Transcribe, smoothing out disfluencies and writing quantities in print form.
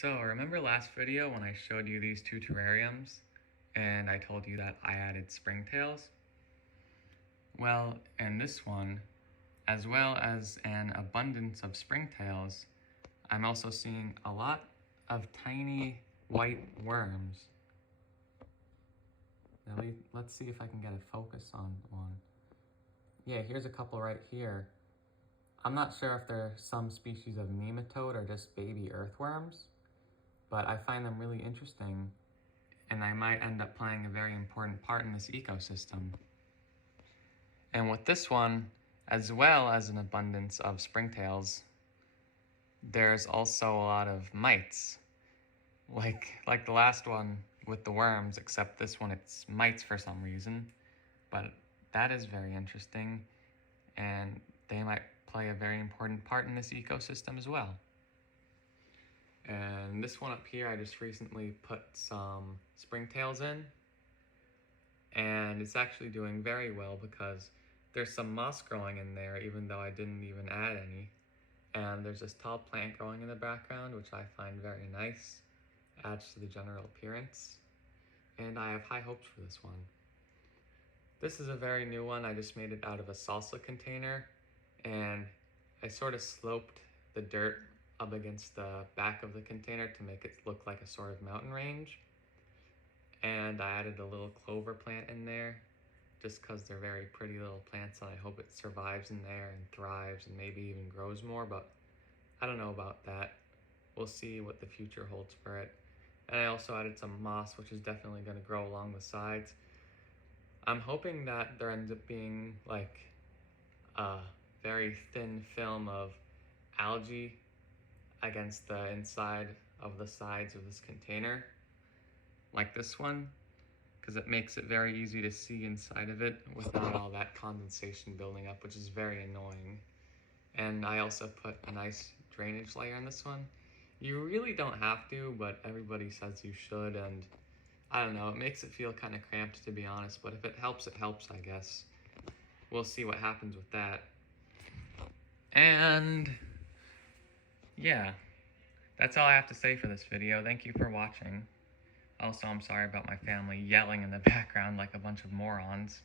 So remember last video when I showed you these two terrariums and I told you that I added springtails? Well, in this one, as well as an abundance of springtails, I'm also seeing a lot of tiny white worms. Now let's see if I can get a focus on one. Yeah, here's a couple right here. I'm not sure if they're some species of nematode or just baby earthworms, but I find them really interesting, and they might end up playing a very important part in this ecosystem. And with this one, as well as an abundance of springtails, there's also a lot of mites. Like the last one with the worms, except this one it's mites for some reason. But that is very interesting, and they might play a very important part in this ecosystem as well. And this one up here, I just recently put some springtails in, and it's actually doing very well because there's some moss growing in there even though I didn't even add any. And there's this tall plant growing in the background, which I find very nice, adds to the general appearance, and I have high hopes for this one. This is a very new one. I just made it out of a salsa container, and I sort of sloped the dirt up against the back of the container to make it look like a sort of mountain range. And I added a little clover plant in there just because they're very pretty little plants, and I hope it survives in there and thrives and maybe even grows more, but I don't know about that. We'll see what the future holds for it. And I also added some moss, which is definitely going to grow along the sides. I'm hoping that there ends up being like a very thin film of algae against the inside of the sides of this container, like this one, because it makes it very easy to see inside of it without all that condensation building up, which is very annoying. And I also put a nice drainage layer in this one. You really don't have to, but everybody says you should, and I don't know, it makes it feel kind of cramped, to be honest, but if it helps, I guess. We'll see what happens with that. And yeah, that's all I have to say for this video. Thank you for watching. Also, I'm sorry about my family yelling in the background like a bunch of morons.